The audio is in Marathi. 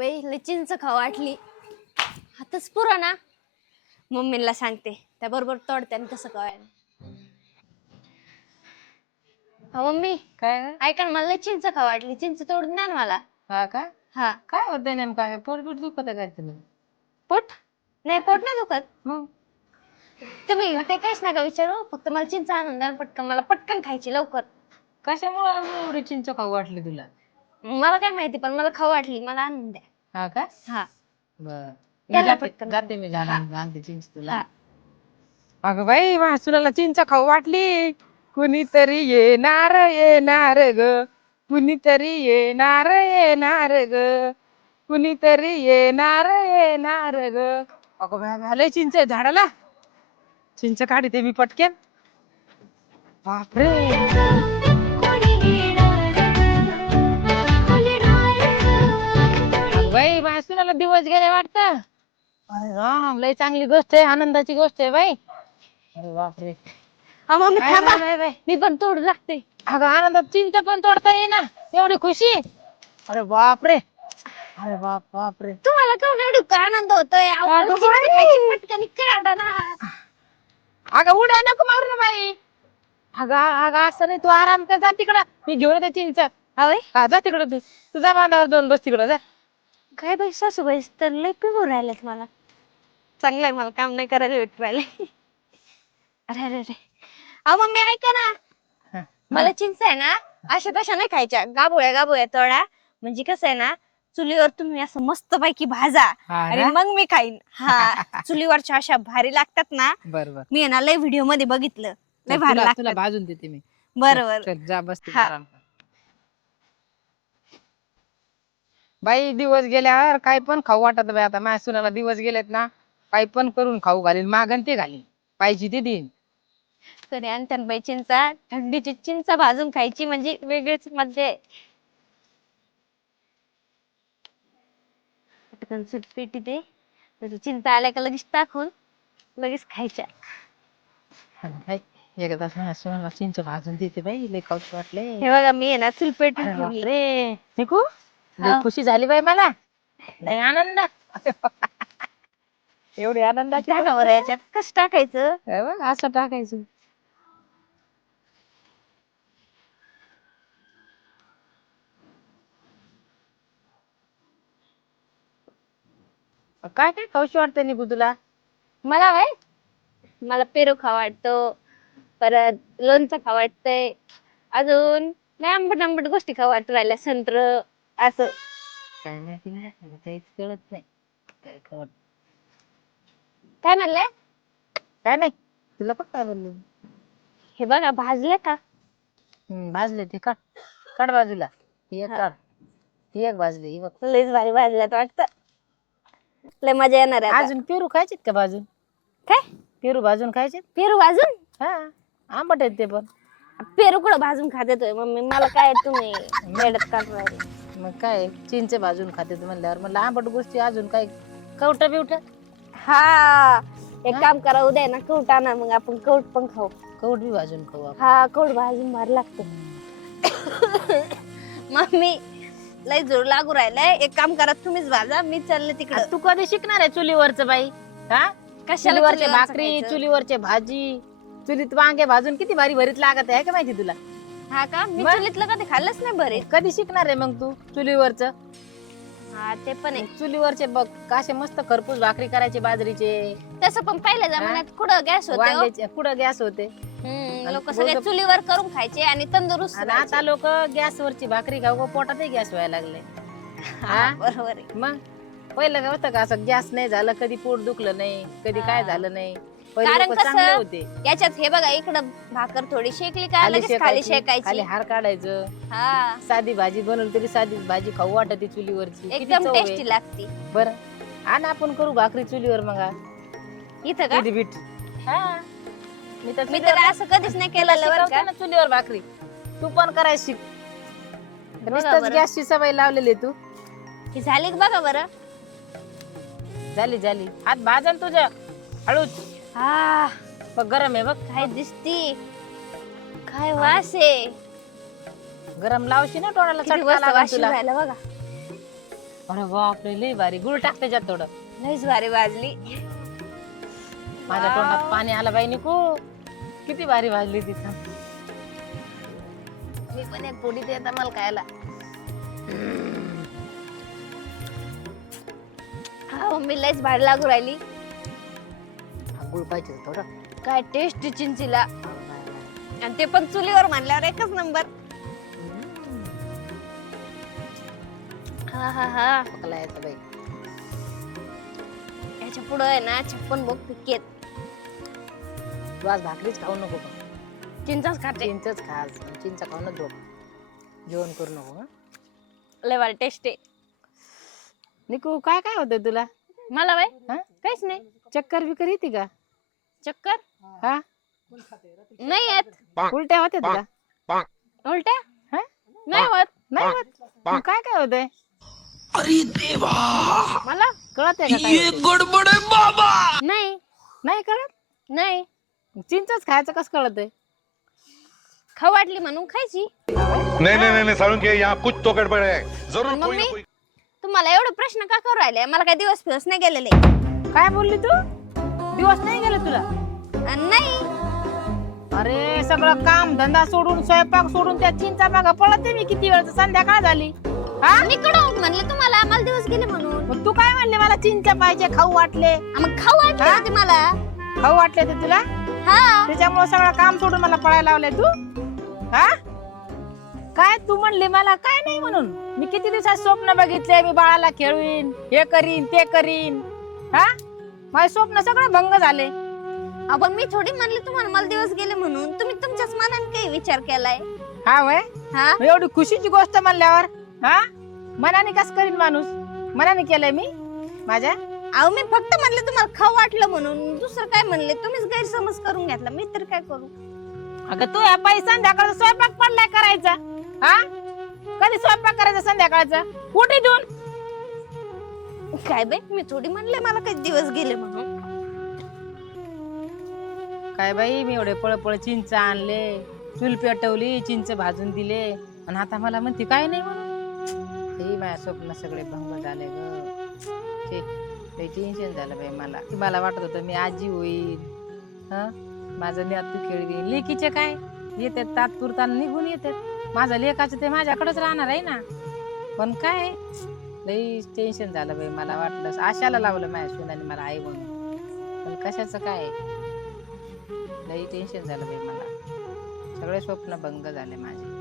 बाई लय चिंच खाऊ वाटली. हातच पुरा ना. मम्मीला सांगते त्या बरोबर तोडते आणि कसं काय. मम्मी काय ग? ऐका ना, मला लय चिंच खाऊ वाटली. चिंच तोडून द्या ना मला. हा का? हा. काय होतंय नेमकं? काय पोट पोट दुखत काय तुला? पोट नाही, पोट नाही दुखत. मग तुम्ही ते काहीच नका विचारू, फक्त मला चिंच आणून द्या पटकन. मला पटकन खायची लवकर. कशामुळे एवढी चिंच खाऊ वाटली तुला? मला काय माहिती, पण मला खाऊ वाटली. मला आणून द्या. हा का? हा. बर मी त्याला जाते पटकन. जाते मी झाडाला आणते चिंच तुला. हा. अगं बाई वासुराला चिंच खाऊ वाटली. कुणीतरी येणार येणार ग, कुणीतरी येणार येणार ग, कुणीतरी येणार येणार ग. अगं बाय लय चिंच आहे झाडाला. चिंच काढते मी पटक्यान. बापरे. अगं बाई वासुराला दिवस गेले वाटतं. अरे राम लय चांगली गोष्ट आहे, आनंदाची गोष्ट आहे बाई. अरे बापरे. मम्मी बाय थांबा, बाय बाय बाय. मी पण तोडू लागते. अगं आनंदात चिंच पण तोडता येईना एवढी खुशी. अरे बापरे. अरे बाप बापरे. तुम्हाला केवढा एवढा आनंद होतोय. अगं चिंच बाई. खायची पटकन काढा ना. अगं उड्या नको मारू ना बाई. अगं अगं असं नाही, तू आराम कर, जा तिकडं. मी घेऊन येते चिंच. होय हा जा तिकडं तू. तुझा बांधावर दोन बस तिकडं जा. काय बाई, सासूबाई तर लय पिऊ राहिलेत मला. चांगलंय, मला काम नाही करायला भेटू राहिले. अरे अरे अरे. मम्मी ऐका ना, हा, मला चिंच आहे ना अशा तशा नाही खायच्या. गाभोळ्या गाभोळ्या तोडा. म्हणजे कसं आहे ना, चुलीवर तुम्ही असं मस्त पैकी भाजा हा आणि ना? मग मी खाईन. हा. चुलीवरच्या अशा भारी लागतात ना. बर बर. मी आहे ना लय व्हिडिओ मध्ये बघितलं. लय चल, भारी तुला तुला लागतात. भाजून देते मी. बरोबर. चल जा बस तिकडं हा. आराम कर. बाई दिवस गेल्यावर काय पण खाऊ वाटत बाई. आता माझ्या सुनाला दिवस गेलेत ना, काही पण करून खाऊ घालीन, मागन ते घालीन, पाहिजे ते देईन. कधी आणत्यान बाई चिंचा. थंडीची चिंचा भाजून खायची म्हणजे वेगळीच मजा आहे. पटकन सूट पेटी दे. त्याची चिंचा आल्या का लगेच टाकून लगेच खायच्या. बाई एकदा माझ्या सुनाला चिंच भाजून देते बाई, लय खाऊच वाटले. हे बघा, मी आहे ना चूल पेटून अरे ठेवली. बापरे. निकू लय हा. खुशी झाली बाई मला, लय आनंद. एवढी आनंदाची टाका गोष्ट. बरं याच्यात. कसं टाकायचं? हे बघ असं टाकायचं. काय काय खाऊशी वाटतं निकू तुला? मला व्हय, मला पेरू खावा वाटतो. परत लोणचं खावा वाटतंय. अजून लय आंबट आंबट गोष्टी खावा वाटू राहिल्या. संत्र असं. काय माहिती नाही, मला काहीच कळत नाही. काय खाऊ वाटतं. काय म्हणले? काय नाही, तुला पण काय बोललो. हे बघा भाजले का? भाजले ते काढ, काढ बाजूला. ही एक हा. काढ, ही एक भाजली, ही बघ. लयच भारी भाजल्यात वाटतं. लय मजा येणार आहे आता. अजून पेरू खायचेत का भाजून? काय? पेरू भाजून खायचे? पेरू भाजून? हा आंबट आहेत ते पण. पेरू कुठं भाजून खात येतोय मम्मी? मला काय तुम्ही वेड्यात काढून राहिले. मग काय चिंच भाजून खाते म्हणल्यावर म्हणलं आंबट गोष्टी अजून काय कवटा बिवटा. हा. एक हा? काम करा, उद्या आहे ना कौट आणा, मग आपण कौट पण खाऊ. कवट बी भाजून खाऊ आपण. हा, कौट भाजून भारी लागते. मम्मी लय जोर लागू राहिलाय. एक काम करा, तुम्हीच भाजा, मी चालले तिकडे. तू कधी शिकणार आहे चुलीवरचं बाई? हा, कशाला चुलीवरचे चुलीवरचं भाकरी, खायचं? चुलीवरचे भाजी, चुलीत वांगे भाजून किती भारी भरीत लागत आहे का माहिती तुला? हा का? मी मग? चुलीतलं कधी खाल्लंच नाही बरे. कधी शिकणार आहे मग तू चुलीवरचं? हा, ते पण आहे. चुलीवरचे बघ कसे मस्त खरपूस भाकरी करायचे बाजरीचे. तसं पण पहिल्या जमान्यात कुठं गॅस होते हो? वांग्याचे कुठं गॅस होते. लोक सगळे चुलीवर करून खायचे आणि तंदुरुस्त आणि राहायचे. आता लोक गॅसवरची भाकरी खाऊ पोटातही गॅस व्हायला लागले. हा, बरोबर आहे. मग पहिलं काय होतं का असं गॅस नाही झालं, कधी पोट दुखलं नाही, कधी काय झालं नाही. पहिले कारण लोकं चांगले कसं होते. याच्यात हे बघा, इकडं भाकर थोडी शेकली का खाली लगेच खाली शेकायची, खाली शेकायची. हार काढायचं. हा, साधी भाजी बनवली तरी साधी भाजी खाऊ वाटते चुलीवरची. किती एकदम चव आहे. टेस्टी लागती. बरं आणि आपण करू भाकरी चुलीवर मग आज. इथं का? किती बीट. हा मी तर मी चुलीवर तर असं कधीच नाही केलेलं बरं शिकवते का. ना चुलीवर भाकरी. तू पण करायची शिक. नुसतंच बरं. गॅसची सवय लावलेली आहे तू. ही झाली का बघा बरं. झाली झाली. हात भाजन तुझं हळूच. हा, बघ गरम आहे बघ. काय दिसती, काय वास आहे. गरम लावशी ना तोंडाला किती चटका मस्त लागेल वास तुला. राहिला बघा. अरे बापरे लय भारी. गुळ टाक त्याच्यात थोडं. लईच भारी वाजली. माझ्या तोंडात पाणी आलं बाई निकू. किती भारी भाजली तिथं. मी पण एक पोळी देत मला खायला. हा मम्मी लईच भारी लागू राहिली. गुळ पाहिजे थोडं. काय टेस्ट चिंचीला, आणि ते पण चुलीवर म्हणल्यावर एकच नंबर. हा हा हा. पकला यायचं बाई. याच्या पुढं आहे ना 56 भोग पिकेत. तू आज भाकरीच खाऊ नको पण. चिंचाच खाते. चिंचच खा. चिंच खाऊनच झोप. जेवण करू नको हं? लय भारी टेस्ट आहे. निकू काय काय होतंय तुला? मला बाई हं? काहीच नाही. चक्कर बिकर येते का? चक्कर हा नाही येत. उलट्या होत्यात का? उलट्या हं? नाही होत. नाही होत. मग काय काय होतंय? मला कळत आहे का काय? नाही नाही कळत. नाही चिंचच खायचं कसं कळत आहे? खाऊ वाटली म्हणून खायची. नहीं नहीं नहीं, नहीं सारुण के यहाँ कुछ तो गड़बड़ है जरूर कोई ना मम्मी कोई। तुम्हाला एवढे प्रश्न का करू राहिले? मला काही दिवस फिरस नाही गेलेले. काय बोलली तू? दिवस नाही गेले तुला? नाही अरे सगळं काम धंदा सोडून स्वयंपाक सोडून त्या चिंचा मागं पळते मी. किती वेळ संध्याकाळ झाली. हा मी कडून म्हणले तुम्हाला मला दिवस गेले म्हणून. मग तू काय म्हणले मला चिंचा पाहिजे खाऊ वाटले? मग खाऊ वाटली हा? होती मला. खाऊ वाटले ते तुला? हा त्याच्यामुळे सगळं काम सोडून मला पळायला लावले तू. हा काय तू म्हणली मला काय नाही म्हणून? मी किती दिवसात स्वप्न बघितले. मी बाळाला खेळवीन, हे करीन ते करीन. हा माझे स्वप्न सगळे भंग झाले. आपण मी थोडी म्हणले तुम्हाला मला दिवस गेले म्हणून. तुम्ही तुमच्याच मनाने काही विचार केलाय. हा वय हा एवढी खुशीची गोष्ट म्हणल्यावर हा मनाने कस करीन माणूस? मनाने केलंय मी माझ्या. अहो मी फक्त म्हणले तुम्हाला खाऊ वाटलं म्हणून. दुसरं काय म्हणले? तुम्हीच गैरसमज करून घेतला. मी तर काय करू? अगं तू या बाई संध्याकाळचा स्वयंपाक पडलाय करायचा. हा कधी स्वयंपाक करायचा संध्याकाळचा? कुठे देऊन काय बाई मी थोडी म्हणले मला काही दिवस गेले म्हणून. काय बाई मी एवढे पळपळ चिंच आणले, चूल पेटवली, चिंच भाजून दिले, आणि आता मला म्हणते काय नाही म्हणून. हे माझ्या स्वप्न सगळे भंग झाले ग. टेन्शन झालं बाई मला. मला वाटत होतं मी आजी होईल. हा माझं नातू खेळवीन. लेकीचे काय येतात तात्पुरता निघून येतात. माझं लेकाचं ते माझ्याकडेच राहणार आहे ना. पण काय लई टेन्शन झालं बाई. मला वाटलं आशाला लावलं माझ्या सुनाने मला आई म्हणून. पण कशाचं काय लई टेन्शन झालं बाई मला. सगळे स्वप्न भंग झाले माझे.